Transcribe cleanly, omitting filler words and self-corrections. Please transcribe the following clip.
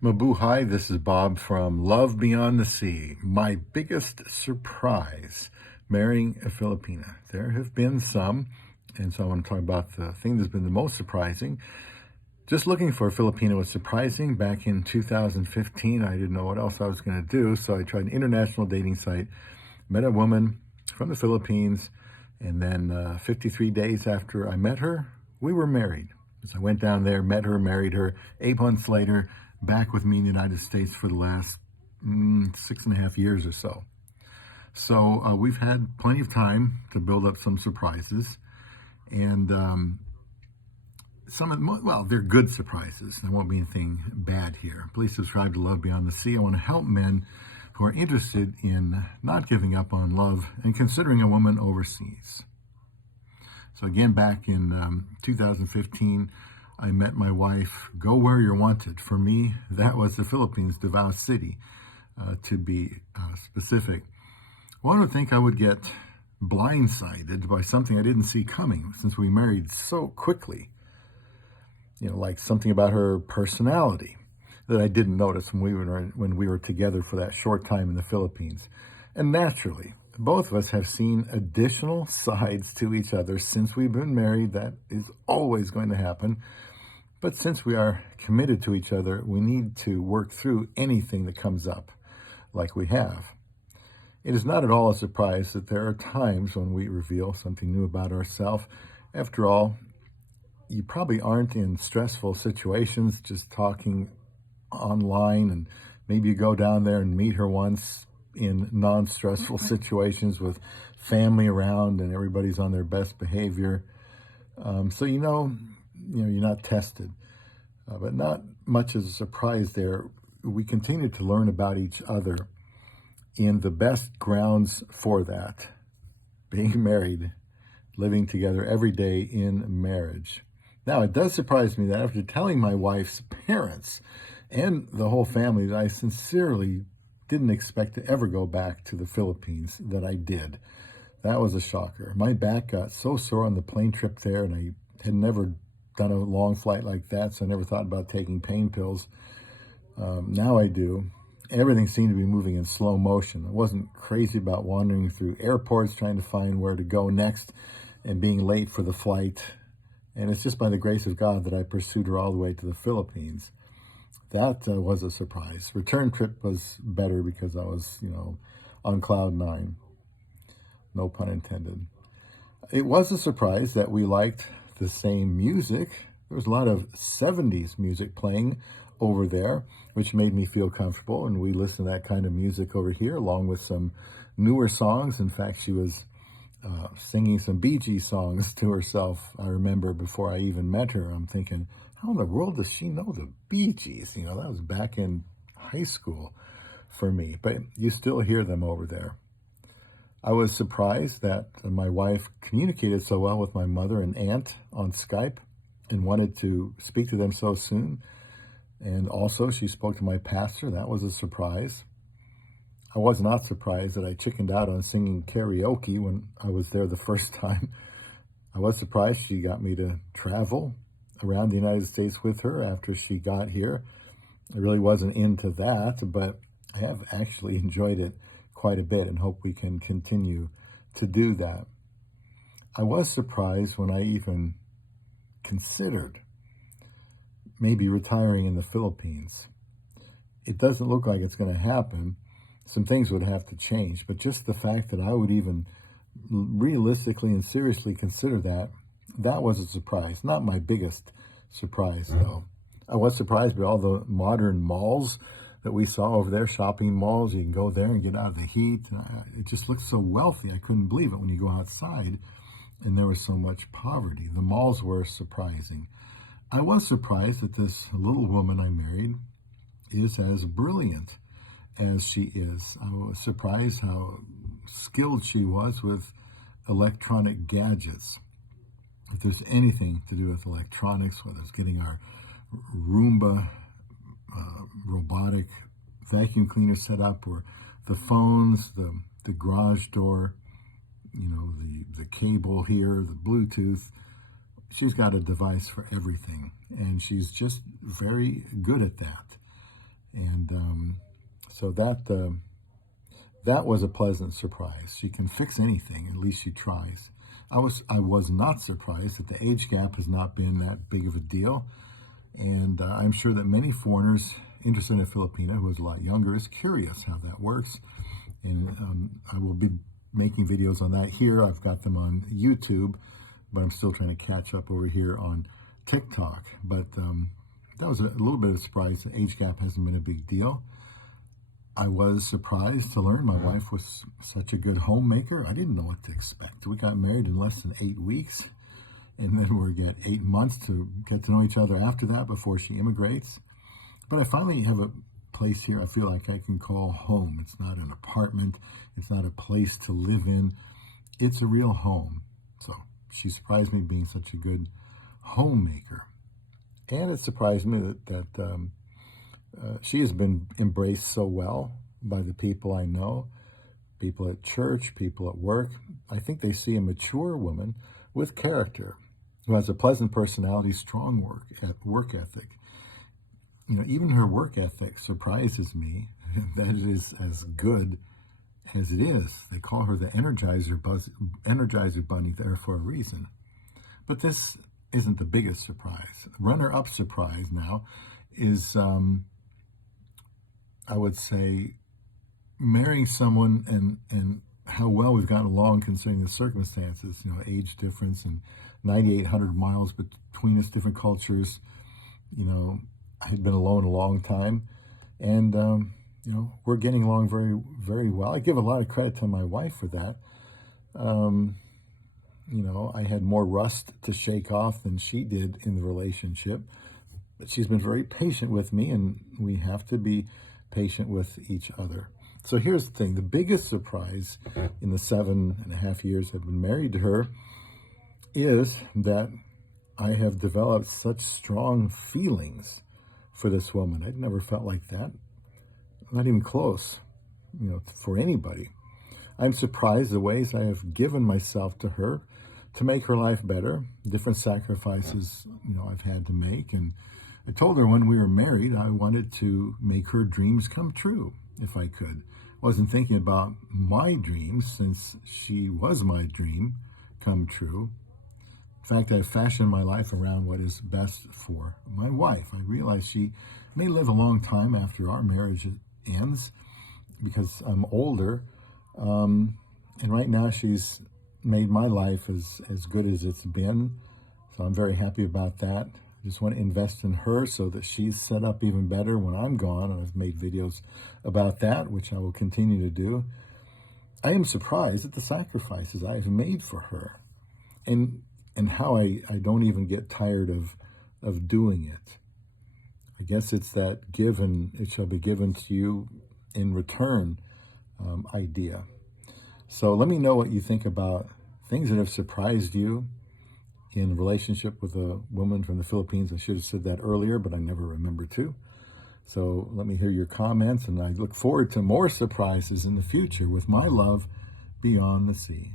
Mabuhay, this is Bob from Love Beyond the Sea. My biggest surprise, marrying a Filipina. There have been some, and so I want to talk about the thing that's been the most surprising. Just looking for a Filipina was surprising. Back in 2015, I didn't know what else I was going to do, so I tried an international dating site, met a woman from the Philippines, and then 53 days after I met her, we were married. So I went down there, met her, married her. 8 months later, back with me in the United States for the last 6.5 years or so. So we've had plenty of time to build up some surprises. And they're good surprises. There won't be anything bad here. Please subscribe to Love Beyond the Sea. I want to help men who are interested in not giving up on love and considering a woman overseas. So again, back in 2015, I met my wife. Go where you're wanted. For me, that was the Philippines, Davao City, to be specific. One would think I would get blindsided by something I didn't see coming since we married so quickly. Like something about her personality that I didn't notice when we were together for that short time in the Philippines. And naturally, both of us have seen additional sides to each other since we've been married. That is always going to happen. But since we are committed to each other, we need to work through anything that comes up, like we have. It is not at all a surprise that there are times when we reveal something new about ourselves. After all, you probably aren't in stressful situations just talking online, and maybe you go down there and meet her once in non-stressful situations with family around and everybody's on their best behavior. So you're not tested. But not much as a surprise there. We continue to learn about each other in the best grounds for that. Being married, living together every day in marriage. Now, it does surprise me that after telling my wife's parents and the whole family that I sincerely didn't expect to ever go back to the Philippines, that I did. That was a shocker. My back got so sore on the plane trip there, and I had never done a long flight like that, so I never thought about taking pain pills. Now I do. Everything seemed to be moving in slow motion. I wasn't crazy about wandering through airports trying to find where to go next and being late for the flight. And it's just by the grace of God that I pursued her all the way to the Philippines. That was a surprise. Return trip was better because I was, on cloud nine. No pun intended. It was a surprise that we liked the same music. There was a lot of 70s music playing over there, which made me feel comfortable. And we listened to that kind of music over here, along with some newer songs. In fact, she was singing some Bee Gees songs to herself. I remember before I even met her, I'm thinking, how in the world does she know the Bee Gees? That was back in high school for me, but you still hear them over there. I was surprised that my wife communicated so well with my mother and aunt on Skype and wanted to speak to them so soon. And also she spoke to my pastor. That was a surprise. I was not surprised that I chickened out on singing karaoke when I was there the first time. I was surprised she got me to travel around the United States with her after she got here. I really wasn't into that, but I have actually enjoyed it quite a bit and hope we can continue to do that. I was surprised when I even considered maybe retiring in the Philippines. It doesn't look like it's going to happen. Some things would have to change, but just the fact that I would even realistically and seriously consider that was a surprise. Not my biggest surprise, though. I was surprised by all the modern malls that we saw over there, shopping malls. You can go there and get out of the heat. It just looked so wealthy. I couldn't believe it when you go outside and there was so much poverty. The malls were surprising. I was surprised that this little woman I married is as brilliant as she is. I was surprised how skilled she was with electronic gadgets. If there's anything to do with electronics, whether it's getting our Roomba robotic vacuum cleaner set up, or the phones, the garage door, the cable here, the Bluetooth. She's got a device for everything, and she's just very good at that. And so that was a pleasant surprise. She can fix anything, at least she tries. I was not surprised that the age gap has not been that big of a deal. And I'm sure that many foreigners interested in Filipina, who is a lot younger, is curious how that works. And I will be making videos on that here. I've got them on YouTube, but I'm still trying to catch up over here on TikTok. But that was a little bit of a surprise. The age gap hasn't been a big deal. I was surprised to learn my wife was such a good homemaker. I didn't know what to expect. We got married in less than 8 weeks, and then we get 8 months to get to know each other after that before she immigrates. But I finally have a place here I feel like I can call home. It's not an apartment. It's not a place to live in. It's a real home. So she surprised me being such a good homemaker. And it surprised me that she has been embraced so well by the people I know, people at church, people at work. I think they see a mature woman with character who has a pleasant personality, strong work ethic. You know, even her work ethic surprises me that it is as good as it is. They call her the Energizer Bunny there for a reason. But this isn't the biggest surprise. Runner-up surprise now is, I would say, marrying someone and how well we've gotten along considering the circumstances, you know, age difference and 9,800 miles between us, different cultures. You know, I had been alone a long time, and, you know, we're getting along very, very well. I give a lot of credit to my wife for that. You know, I had more rust to shake off than she did in the relationship, but she's been very patient with me, and we have to be patient with each other. So here's the thing. The biggest surprise in the 7.5 years I've been married to her is that I have developed such strong feelings for this woman. I'd never felt like that. Not even close, you know, for anybody. I'm surprised the ways I have given myself to her to make her life better, different sacrifices, you know, I've had to make. And I told her when we were married, I wanted to make her dreams come true if I could. I wasn't thinking about my dreams since she was my dream come true. In fact, I've fashioned my life around what is best for my wife. I realize she may live a long time after our marriage ends because I'm older. And right now she's made my life as good as it's been. So I'm very happy about that. I just want to invest in her so that she's set up even better when I'm gone. And I've made videos about that, which I will continue to do. I am surprised at the sacrifices I have made for her and how I don't even get tired of doing it. I guess it's that give and it shall be given to you in return idea. So let me know what you think about things that have surprised you in relationship with a woman from the Philippines. I should have said that earlier, but I never remember to. So let me hear your comments, and I look forward to more surprises in the future with my love beyond the sea.